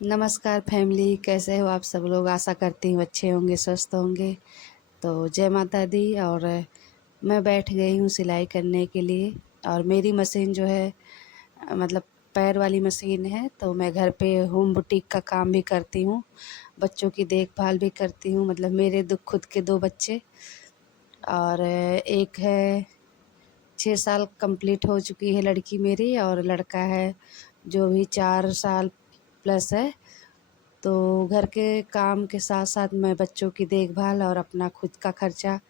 नमस्कार फैमिली, कैसे हो आप सब लोग। आशा करती हूँ अच्छे होंगे, स्वस्थ होंगे। तो जय माता दी। और मैं बैठ गई हूँ सिलाई करने के लिए। और मेरी मशीन जो है मतलब पैर वाली मशीन है। तो मैं घर पे होम बुटीक का काम भी करती हूँ, बच्चों की देखभाल भी करती हूँ। मतलब मेरे दो खुद के दो बच्चे, और एक है 6 साल कंप्लीट हो चुकी है लड़की मेरी, और लड़का है जो भी 4 साल प्लस है। तो घर के काम के साथ साथ मैं बच्चों की देखभाल और अपना खुद का खर्चा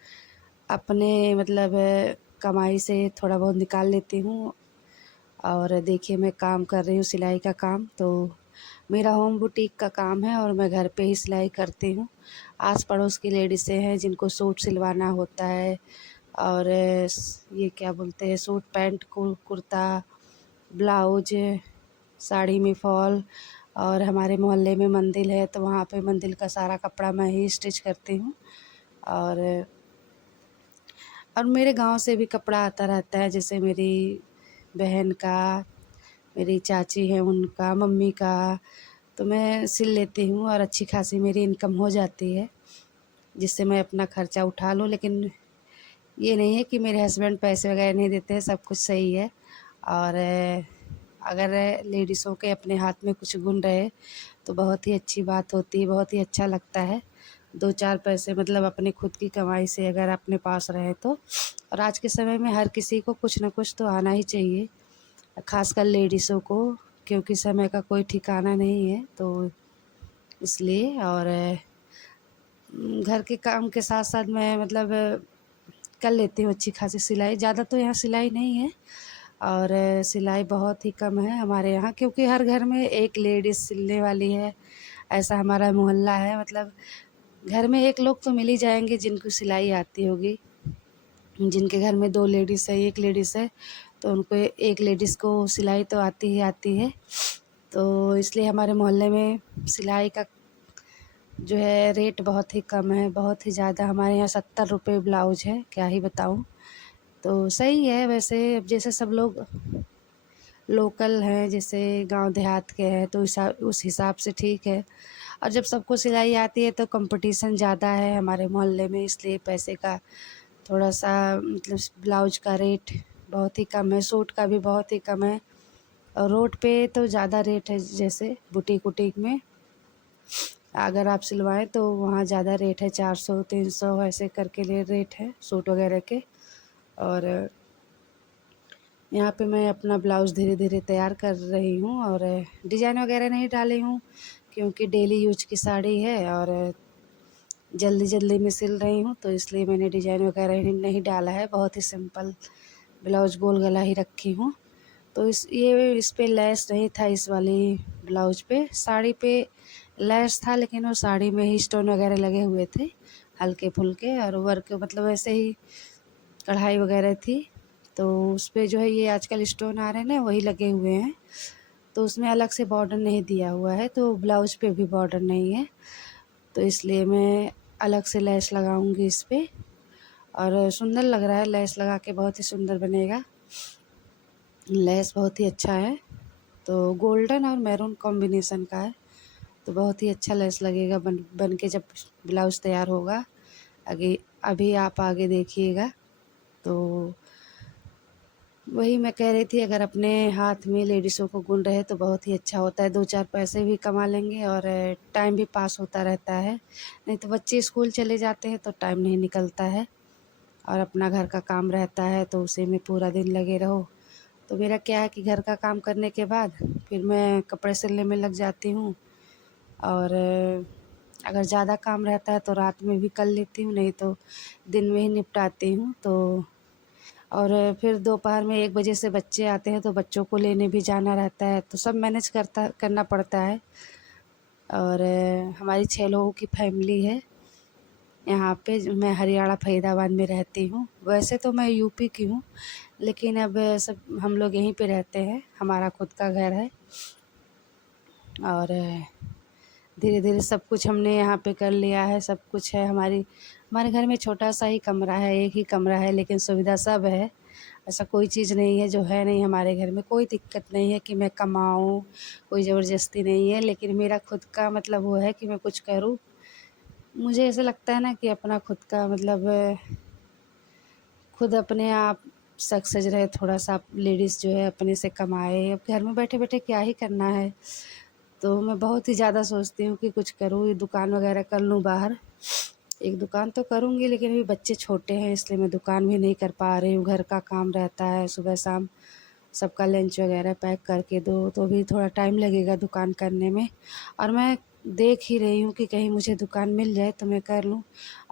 अपने मतलब कमाई से थोड़ा बहुत निकाल लेती हूँ। और देखिए, मैं काम कर रही हूँ सिलाई का काम। तो मेरा होम बुटीक का काम है और मैं घर पे ही सिलाई करती हूँ। आस पड़ोस की लेडीसें हैं जिनको सूट सिलवाना होता है, और ये क्या बोलते हैं, suit pant kurta blouse, sari में फॉल। और हमारे मोहल्ले में मंदिर है तो वहाँ पे मंदिर का सारा कपड़ा मैं ही स्टिच करती हूँ। और मेरे गांव से भी कपड़ा आता रहता है, जैसे मेरी बहन का, मेरी चाची है उनका, मम्मी का। तो मैं सिल लेती हूँ और अच्छी खासी मेरी इनकम हो जाती है, जिससे मैं अपना खर्चा उठा लूँ। लेकिन ये नहीं है कि मेरे हस्बैंड पैसे वगैरह नहीं देते हैं, सब कुछ सही है। और अगर लेडीज़ों के अपने हाथ में कुछ गुण रहे तो बहुत ही अच्छी बात होती है, बहुत ही अच्छा लगता है। 2-4 पैसे मतलब अपने खुद की कमाई से अगर अपने पास रहे तो। और आज के समय में हर किसी को कुछ ना कुछ तो आना ही चाहिए, खासकर लेडीज़ों को, क्योंकि समय का कोई ठिकाना नहीं है। तो इसलिए और घर के काम के साथ साथ मैं मतलब कर लेती हूँ अच्छी खासी सिलाई। ज़्यादा तो यहाँ सिलाई नहीं है, और सिलाई बहुत ही कम है हमारे यहाँ, क्योंकि हर घर में एक लेडीज़ सिलने वाली है, ऐसा हमारा मोहल्ला है। मतलब घर में एक लोग तो मिल ही जाएंगे जिनको सिलाई आती होगी। जिनके घर में 2 लेडीज़ है, एक लेडीज़ है, तो उनको एक लेडीज़ को सिलाई तो आती ही आती है। तो इसलिए हमारे मोहल्ले में सिलाई का जो है रेट बहुत ही कम है, बहुत ही ज़्यादा। हमारे यहाँ 70 रुपये ब्लाउज है, क्या ही बताऊँ। तो सही है वैसे। अब जैसे सब लोग लोकल हैं, जैसे गांव देहात के हैं, तो उस हिसाब से ठीक है। और जब सबको सिलाई आती है तो कंपटीशन ज़्यादा है हमारे मोहल्ले में, इसलिए पैसे का थोड़ा सा मतलब ब्लाउज का रेट बहुत ही कम है, सूट का भी बहुत ही कम है। और रोड पे तो ज़्यादा रेट है, जैसे बुटीक वुटीक में अगर आप सिलवाएं तो वहाँ ज़्यादा रेट है, 400-300 ऐसे करके ले रेट है सूट वगैरह के। और यहाँ पे मैं अपना ब्लाउज़ धीरे धीरे तैयार कर रही हूँ, और डिज़ाइन वगैरह नहीं डाली हूँ, क्योंकि डेली यूज की साड़ी है और जल्दी जल्दी में सिल रही हूँ, तो इसलिए मैंने डिज़ाइन वगैरह नहीं डाला है। बहुत ही सिंपल ब्लाउज गोल गला ही रखी हूँ। तो इस पे लेस नहीं था, इस वाली ब्लाउज पे। साड़ी पे लेस था, लेकिन वो साड़ी में ही स्टोन वगैरह लगे हुए थे, हल्के फुल्के, और वर्क मतलब ऐसे ही कढ़ाई वगैरह थी। तो उस पे जो है ये आजकल स्टोन आ रहे हैं ना, वही लगे हुए हैं। तो उसमें अलग से बॉर्डर नहीं दिया हुआ है, तो ब्लाउज पे भी बॉर्डर नहीं है। तो इसलिए मैं अलग से लेस लगाऊंगी इस पे। और सुंदर लग रहा है, लेस लगा के बहुत ही सुंदर बनेगा। लेस बहुत ही अच्छा है, तो गोल्डन और मैरून कॉम्बिनेशन का है, तो बहुत ही अच्छा लेस लगेगा बन के जब ब्लाउज़ तैयार होगा। आगे अभी आप आगे देखिएगा। तो वही मैं कह रही थी, अगर अपने हाथ में लेडीज़ों को गुण रहे तो बहुत ही अच्छा होता है। 2-4 पैसे भी कमा लेंगे और टाइम भी पास होता रहता है। नहीं तो बच्चे स्कूल चले जाते हैं तो टाइम नहीं निकलता है, और अपना घर का काम रहता है तो उसी में पूरा दिन लगे रहो। तो मेरा क्या है कि घर का काम करने के बाद फिर मैं कपड़े सिलने में लग जाती हूँ। और अगर ज़्यादा काम रहता है तो रात में भी कर लेती हूँ, नहीं तो दिन में ही निपटाती हूँ। तो और फिर दोपहर में 1 बजे से बच्चे आते हैं तो बच्चों को लेने भी जाना रहता है, तो सब मैनेज करना पड़ता है। और हमारी 6 लोगों की फैमिली है यहाँ पे। मैं हरियाणा फरीदाबाद में रहती हूँ। वैसे तो मैं यूपी की हूँ, लेकिन अब सब हम लोग यहीं पे रहते हैं, हमारा खुद का घर है। और धीरे धीरे सब कुछ हमने यहाँ पे कर लिया है, सब कुछ है। हमारे घर में छोटा सा ही कमरा है, एक ही कमरा है, लेकिन सुविधा सब है। ऐसा कोई चीज़ नहीं है जो है नहीं हमारे घर में, कोई दिक्कत नहीं है कि मैं कमाऊँ, कोई ज़बरदस्ती नहीं है। लेकिन मेरा खुद का मतलब वो है कि मैं कुछ करूँ। मुझे ऐसा लगता है ना कि अपना खुद का मतलब खुद अपने आप सक्सेस रहे, थोड़ा-सा लेडीज़ जो है अपने से कमाए। अब घर में बैठे-बैठे क्या ही करना है। तो मैं बहुत ही ज़्यादा सोचती हूँ कि कुछ करूँ, ये दुकान वग़ैरह कर लूँ बाहर। एक दुकान तो करूँगी, लेकिन अभी बच्चे छोटे हैं इसलिए मैं दुकान भी नहीं कर पा रही हूँ। घर का काम रहता है, सुबह-शाम सबका लंच वग़ैरह पैक करके दो, तो भी थोड़ा टाइम लगेगा दुकान करने में। और मैं देख ही रही हूँ कि कहीं मुझे दुकान मिल जाए तो मैं कर लूँ।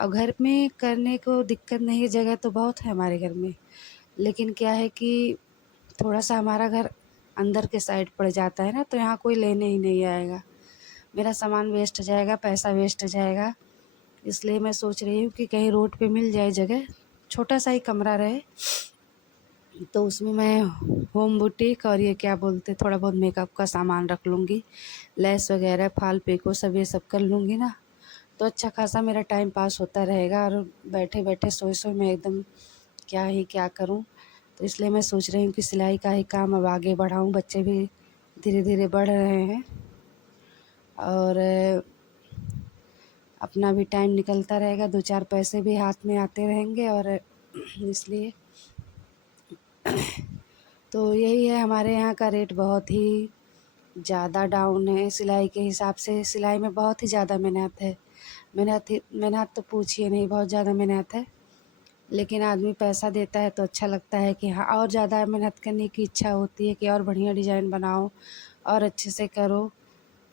और घर में करने को दिक्कत नहीं है, जगह तो बहुत है हमारे घर में। लेकिन क्या है कि थोड़ा-सा हमारा घर अंदर के साइड पड़ जाता है ना, तो यहाँ कोई लेने ही नहीं आएगा। मेरा सामान वेस्ट जाएगा, पैसा वेस्ट जाएगा। इसलिए मैं सोच रही हूँ कि कहीं रोड पे मिल जाए जगह, छोटा-सा ही कमरा रहे, तो उसमें मैं होम बुटीक और ये क्या बोलते हैं थोड़ा बहुत मेकअप का सामान रख लूँगी। लेस वग़ैरह, फाल पिको सब ये सब कर लूँगी ना, तो अच्छा खासा मेरा टाइम पास होता रहेगा। और बैठे-बैठे सोई-सोई मैं एकदम क्या ही क्या करूँ। तो इसलिए मैं सोच रही हूँ कि सिलाई का ही काम अब आगे बढ़ाऊँ। बच्चे भी धीरे-धीरे बढ़ रहे हैं और अपना भी टाइम निकलता रहेगा, 2-4 पैसे भी हाथ में आते रहेंगे। और इसलिए तो यही है, हमारे यहाँ का रेट बहुत ही ज़्यादा डाउन है सिलाई के हिसाब से। सिलाई में बहुत ही ज़्यादा मेहनत है। मेहनत तो पूछिए नहीं, बहुत ज़्यादा मेहनत है। लेकिन आदमी पैसा देता है तो अच्छा लगता है कि हाँ, और ज़्यादा मेहनत करने की इच्छा होती है कि और बढ़िया डिज़ाइन बनाओ और अच्छे से करो,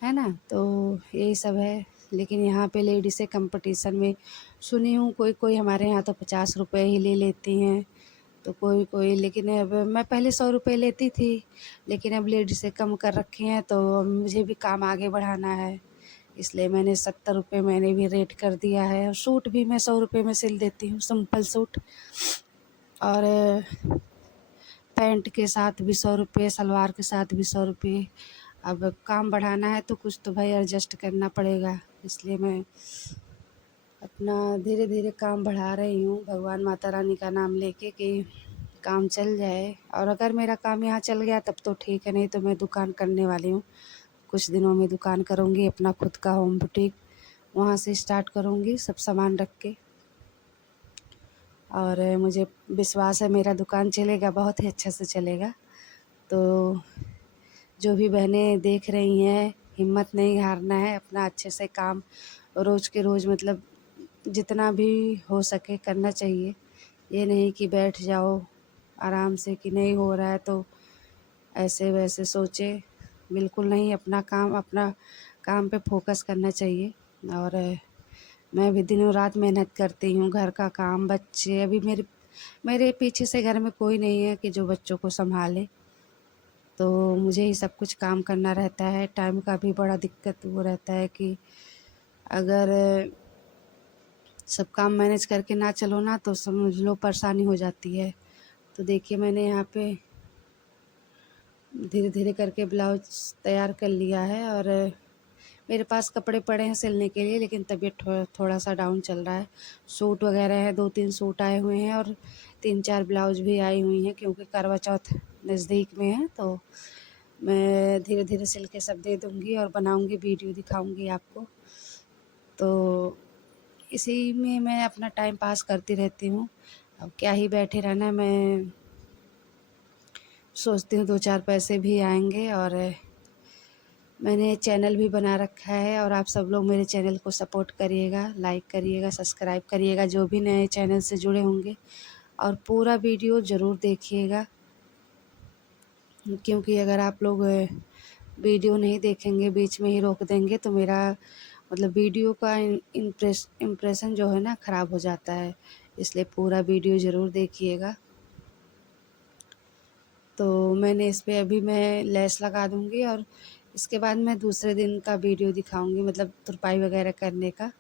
है ना? तो यही सब है। लेकिन यहाँ पे लेडीज़ें कंपटीशन में सुनी हूँ, कोई-कोई हमारे यहाँ तो 50 रुपए ही ले लेती हैं, तो कोई-कोई। लेकिन अब मैं पहले 100 रुपए लेती थी, लेकिन अब लेडीज़ें कम कर रखी हैं, तो अब मुझे भी काम आगे बढ़ाना है। इसलिए मैंने 70 रुपए मैंने भी रेट कर दिया है। और सूट भी मैं 100 रुपए में सिल देती हूँ, सिंपल सूट। और पैंट के साथ भी 100 रुपए, सलवार के साथ भी 100 रुपए। अब काम बढ़ाना है तो कुछ तो भाई एडजस्ट करना पड़ेगा। इसलिए मैं अपना धीरे-धीरे काम बढ़ा रही हूँ, भगवान माता रानी का नाम लेके कि काम चल जाए। और अगर मेरा काम यहाँ चल गया तब तो ठीक है, नहीं तो मैं दुकान करने वाली हूँ। कुछ दिनों में दुकान करूँगी, अपना खुद का होम बुटीक वहाँ से स्टार्ट करूँगी सब सामान रख के। और मुझे विश्वास है मेरा दुकान चलेगा, बहुत ही अच्छे से चलेगा। तो जो भी बहनें देख रही हैं, हिम्मत नहीं हारना है, अपना अच्छे से काम रोज़ के रोज़ मतलब जितना भी हो सके करना चाहिए। ये नहीं कि बैठ जाओ आराम से कि नहीं हो रहा है तो ऐसे-वैसे सोचे, बिल्कुल नहीं। अपना काम पे फ़ोकस करना चाहिए। और मैं भी दिनों रात मेहनत करती हूँ, घर का काम, बच्चे। अभी मेरे पीछे से घर में कोई नहीं है कि जो बच्चों को सँभाले, तो मुझे ही सब कुछ काम करना रहता है। टाइम का भी बड़ा दिक्कत वो रहता है कि अगर सब काम मैनेज करके ना चलो ना तो समझ लो परेशानी हो जाती है। तो देखिए मैंने यहाँ पे धीरे-धीरे करके ब्लाउज़ तैयार कर लिया है। और मेरे पास कपड़े पड़े हैं सिलने के लिए, लेकिन तबीयत थोड़ा-सा डाउन चल रहा है। सूट वग़ैरह हैं, 2-3 सूट आए हुए हैं और 3-4 ब्लाउज़ भी आई हुई हैं, क्योंकि करवा चौथ नज़दीक में है। तो मैं धीरे-धीरे सिल के सब दे दूँगी और बनाऊँगी, वीडियो दिखाऊँगी आपको। तो इसी में मैं अपना टाइम पास करती रहती हूँ। अब क्या ही बैठे रहना है, मैं सोचती हूँ 2-4 पैसे भी आएँगे। और मैंने चैनल भी बना रखा है, और आप सब लोग मेरे चैनल को सपोर्ट करिएगा, लाइक करिएगा, सब्सक्राइब करिएगा, जो भी नए चैनल से जुड़े होंगे। और पूरा वीडियो ज़रूर देखिएगा, क्योंकि अगर आप लोग वीडियो नहीं देखेंगे, बीच में ही रोक देंगे, तो मेरा मतलब वीडियो का इम्प्रेशन जो है ना ख़राब हो जाता है। इसलिए पूरा वीडियो ज़रूर देखिएगा। तो मैंने इस पे अभी मैं लेस लगा दूँगी, और इसके बाद मैं दूसरे दिन का वीडियो दिखाऊँगी, मतलब तुरपाई वग़ैरह करने का।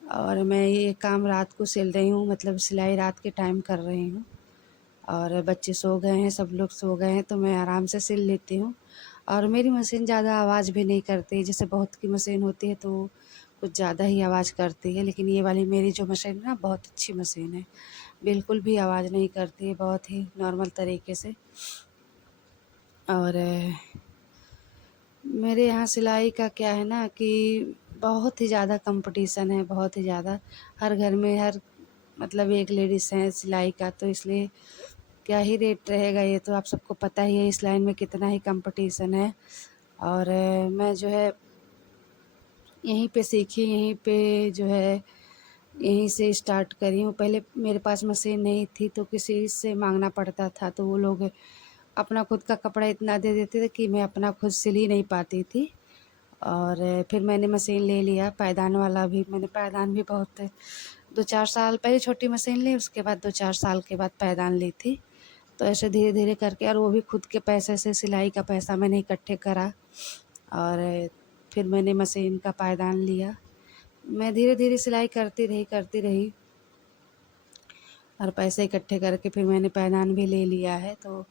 और मैं ये काम रात को सिल रही हूँ, मतलब सिलाई रात के टाइम कर रही हूँ। और बच्चे सो गए हैं, सब लोग सो गए हैं, तो मैं आराम से सिल लेती हूँ। और मेरी मशीन ज़्यादा आवाज़ भी नहीं करती, जैसे बहुत की मशीन होती है तो कुछ ज़्यादा ही आवाज़ करती है। लेकिन ये वाली मेरी जो मशीन है ना, बहुत अच्छी मशीन है। बिल्कुल भी आवाज़ नहीं करती है, बहुत ही नॉर्मल तरीके से। और मेरे यहाँ सिलाई का क्या है ना कि बहुत ही ज़्यादा कंपटीशन है, बहुत ही ज़्यादा। हर घर में हर मतलब एक लेडीज़ है सिलाई का, तो इसलिए क्या ही रेट रहेगा, ये तो आप सबको पता ही है इस लाइन में कितना ही कंपटीशन है। और मैं जो है यहीं पे सीखी, यहीं पे जो है यहीं से स्टार्ट करी हूँ। पहले मेरे पास मशीन नहीं थी तो किसी से मांगना पड़ता था, तो वो लोग अपना खुद का कपड़ा इतना दे देते थे कि मैं अपना खुद सिल ही नहीं पाती थी। और फिर मैंने मशीन ले लिया पायदान वाला भी। मैंने पायदान भी बहुत 2-4 साल पहले छोटी मशीन ली, उसके बाद 2-4 साल के बाद पायदान ली थी। तो ऐसे धीरे धीरे करके, और वो भी खुद के पैसे से, सिलाई का पैसा मैंने इकट्ठे करा और फिर मैंने मशीन का पायदान लिया। मैं धीरे धीरे सिलाई करती रही और पैसे इकट्ठे करके फिर मैंने पायदान भी ले लिया है। तो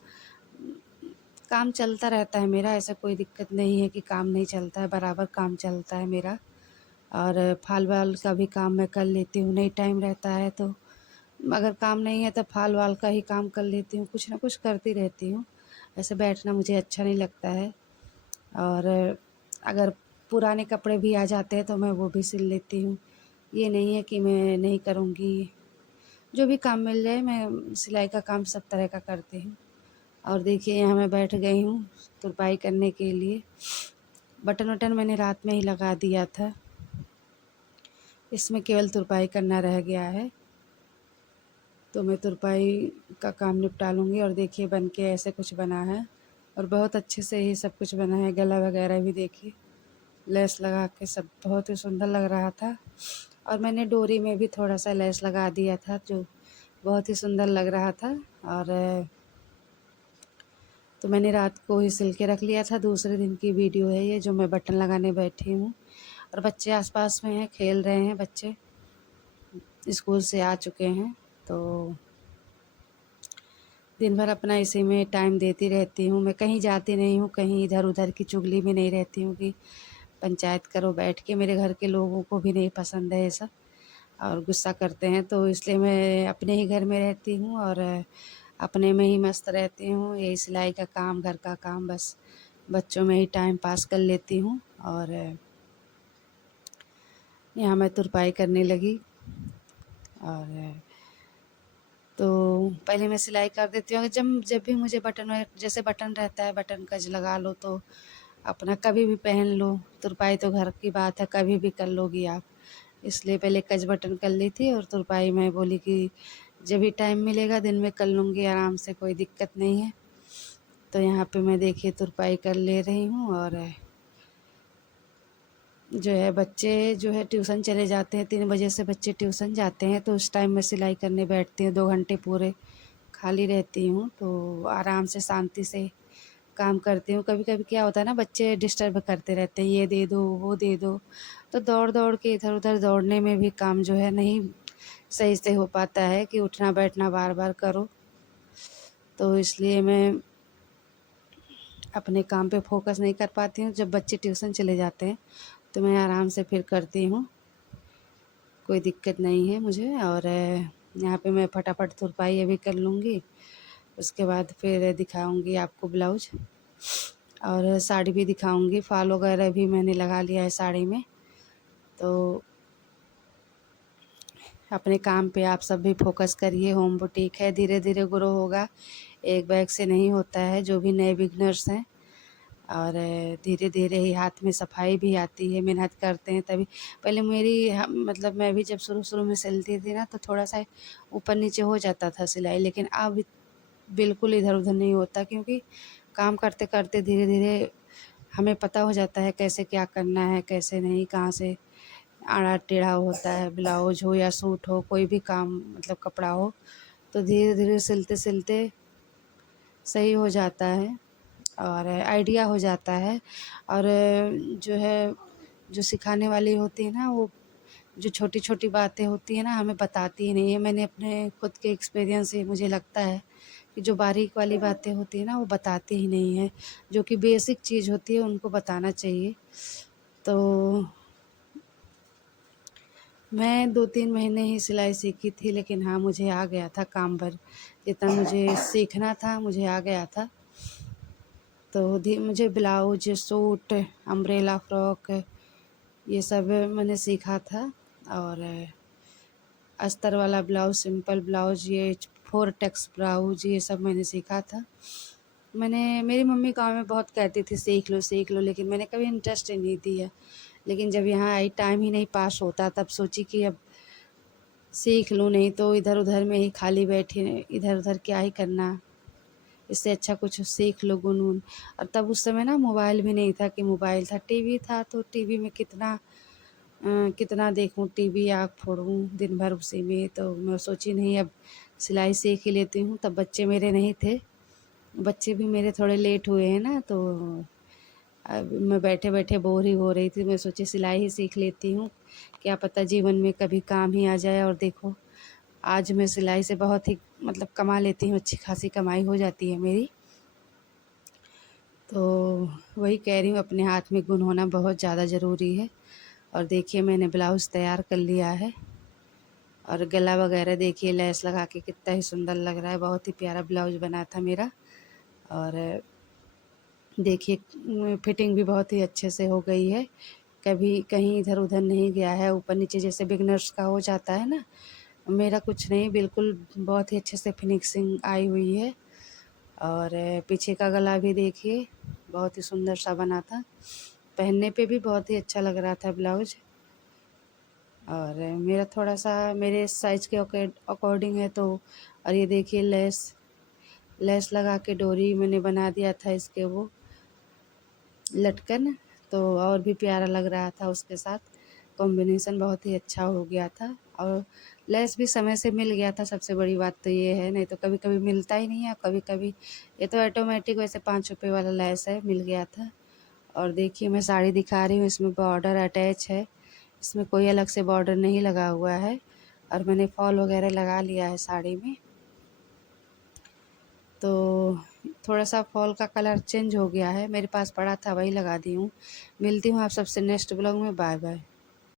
काम चलता रहता है मेरा, ऐसा कोई दिक्कत नहीं है कि काम नहीं चलता है, बराबर काम चलता है मेरा। और फाल वाल का भी काम मैं कर लेती हूँ, नहीं टाइम रहता है तो अगर काम नहीं है तो फाल वाल का ही काम कर लेती हूँ, कुछ ना कुछ करती रहती हूँ। ऐसे बैठना मुझे अच्छा नहीं लगता है। और अगर पुराने कपड़े भी आ जाते हैं तो मैं वो भी सिल लेती हूँ। ये नहीं है कि मैं नहीं करूँगी, जो भी काम मिल जाए मैं सिलाई का काम सब तरह का करती हूँ। और देखिए यहाँ मैं बैठ गई हूँ तुरपाई करने के लिए। बटन वटन मैंने रात में ही लगा दिया था, इसमें केवल तुरपाई करना रह गया है। तो मैं तुरपाई का काम निपटा लूँगी। और देखिए बन के ऐसे कुछ बना है और बहुत अच्छे से ही सब कुछ बना है। गला वगैरह भी देखिए लेस लगा के सब बहुत ही सुंदर लग रहा था। और मैंने डोरी में भी थोड़ा सा लेस लगा दिया था जो बहुत ही सुंदर लग रहा था। और तो मैंने रात को ही सिल के रख लिया था। दूसरे दिन की वीडियो है ये, जो मैं बटन लगाने बैठी हूँ। और बच्चे आसपास में हैं, खेल रहे हैं बच्चे, स्कूल से आ चुके हैं। तो दिन भर अपना इसी में टाइम देती रहती हूँ। मैं कहीं जाती नहीं हूँ, कहीं इधर उधर की चुगली में नहीं रहती हूँ कि पंचायत करो बैठ के। मेरे घर के लोगों को भी नहीं पसंद है ये सब और गुस्सा करते हैं, तो इसलिए मैं अपने ही घर में रहती हूँ और अपने में ही मस्त रहती हूँ। यही सिलाई का काम, घर का काम, बस बच्चों में ही टाइम पास कर लेती हूँ। और यहाँ मैं तुरपाई करने लगी। और तो पहले मैं सिलाई कर देती हूँ। जब जब भी मुझे बटन, जैसे बटन रहता है, बटन कज लगा लो तो अपना कभी भी पहन लो। तुरपाई तो घर की बात है, कभी भी कर लोगी आप। इसलिए पहले कज बटन कर ली थी और तुरपाई मैं बोली कि जब भी टाइम मिलेगा दिन में कर लूँगी आराम से, कोई दिक्कत नहीं है। तो यहाँ पे मैं देखिए तुरपाई कर ले रही हूँ। और जो है बच्चे जो है ट्यूशन चले जाते हैं, 3 बजे से बच्चे ट्यूशन जाते हैं, तो उस टाइम मैं सिलाई करने बैठती हूँ। 2 घंटे पूरे खाली रहती हूँ तो आराम से शांति से काम करती हूँ। कभी कभी क्या होता है ना, बच्चे डिस्टर्ब करते रहते हैं, ये दे दो वो दे दो, तो दौड़ दौड़ के इधर उधर दौड़ने में भी काम जो है नहीं सही से हो पाता है कि उठना बैठना बार बार करो। तो इसलिए मैं अपने काम पे फोकस नहीं कर पाती हूँ। जब बच्चे ट्यूशन चले जाते हैं तो मैं आराम से फिर करती हूँ, कोई दिक्कत नहीं है मुझे। और यहाँ पे मैं फटाफट तुरपाई अभी कर लूँगी, उसके बाद फिर दिखाऊंगी आपको ब्लाउज और साड़ी भी दिखाऊंगी। फॉल वगैरह भी मैंने लगा लिया है साड़ी में। तो अपने काम पे आप सब भी फोकस करिए। होम बुटीक है, धीरे धीरे ग्रो होगा, एक बैग से नहीं होता है। जो भी नए बिगनर्स हैं, और धीरे धीरे ही हाथ में सफाई भी आती है, मेहनत करते हैं तभी। पहले मेरी मतलब मैं भी जब शुरू शुरू में सिलती थी ना तो थोड़ा सा ऊपर नीचे हो जाता था सिलाई, लेकिन अब बिल्कुल इधर उधर नहीं होता, क्योंकि काम करते करते धीरे धीरे हमें पता हो जाता है कैसे क्या करना है, कैसे नहीं, कहाँ से आड़ा टेढ़ा होता है। ब्लाउज हो या सूट हो, कोई भी काम मतलब कपड़ा हो, तो धीरे धीरे सिलते सिलते सही हो जाता है और आइडिया हो जाता है। और जो है जो सिखाने वाली होती है ना, वो जो छोटी छोटी बातें होती है ना हमें बताती ही नहीं है। मैंने अपने खुद के एक्सपीरियंस से मुझे लगता है कि जो बारीक वाली बातें होती है ना वो बताती ही नहीं है, जो कि बेसिक चीज़ होती है उनको बताना चाहिए। तो मैं 2-3 महीने ही सिलाई सीखी थी, लेकिन हाँ, मुझे आ गया था काम भर। जितना मुझे सीखना था मुझे आ गया था। तो मुझे ब्लाउज, सूट, अम्ब्रेला फ्रॉक ये सब मैंने सीखा था। और अस्तर वाला ब्लाउज, सिंपल ब्लाउज, ये 4 टक्स ब्लाउज, ये सब मैंने सीखा था। मेरी मम्मी गाँव में बहुत कहती थी सीख लो, लेकिन मैंने कभी इंटरेस्ट ही नहीं दिया। लेकिन जब यहाँ आई, टाइम ही नहीं पास होता, तब सोची कि अब सीख लूँ, नहीं तो इधर उधर में ही खाली बैठी इधर उधर क्या ही करना, इससे अच्छा कुछ सीख लो गुन वुन। और तब उस समय ना मोबाइल भी नहीं था कि मोबाइल था, टीवी था, तो टीवी में कितना देखूं टीवी, आँख फोड़ूं दिन भर उसी में। तो मैं सोची नहीं, अब सिलाई सीख ही लेती हूँ। तब बच्चे मेरे नहीं थे, बच्चे भी मेरे थोड़े लेट हुए हैं ना, तो अब मैं बैठे बैठे बोर ही हो रही थी। मैं सोची सिलाई ही सीख लेती हूँ, क्या पता जीवन में कभी काम ही आ जाए। और देखो, आज मैं सिलाई से बहुत ही मतलब कमा लेती हूँ, अच्छी खासी कमाई हो जाती है मेरी। तो वही कह रही हूँ, अपने हाथ में गुण होना बहुत ज़्यादा ज़रूरी है। और देखिए, मैंने ब्लाउज़ तैयार कर लिया है, और गला वगैरह देखिए लेस लगा के कितना ही सुंदर लग रहा है। बहुत ही प्यारा ब्लाउज बना था मेरा। और देखिए, फिटिंग भी बहुत ही अच्छे से हो गई है, कभी कहीं इधर उधर नहीं गया है ऊपर नीचे, जैसे बिगनर्स का हो जाता है ना, मेरा कुछ नहीं, बिल्कुल बहुत ही अच्छे से फिनिशिंग आई हुई है। और पीछे का गला भी देखिए, बहुत ही सुंदर सा बना था, पहनने पे भी बहुत ही अच्छा लग रहा था ब्लाउज। और मेरा थोड़ा सा मेरे साइज़ के अकॉर्डिंग है तो। और ये देखिए, लेस लेस लगा के डोरी मैंने बना दिया था इसके, वो लटकन, तो और भी प्यारा लग रहा था उसके साथ। कॉम्बिनेशन बहुत ही अच्छा हो गया था, और लेस भी समय से मिल गया था। सबसे बड़ी बात तो ये है, नहीं तो कभी कभी मिलता ही नहीं है, कभी कभी ये तो ऑटोमेटिक वैसे 5 रुपये वाला लेस है, मिल गया था। और देखिए, मैं साड़ी दिखा रही हूँ, इसमें बॉर्डर अटैच है, इसमें कोई अलग से बॉर्डर नहीं लगा हुआ है। और मैंने फॉल वगैरह लगा लिया है साड़ी में। तो थोड़ा सा फॉल का कलर चेंज हो गया है, मेरे पास पड़ा था वही लगा दी हूँ। मिलती हूँ आप सबसे नेक्स्ट ब्लॉग में। Bye bye.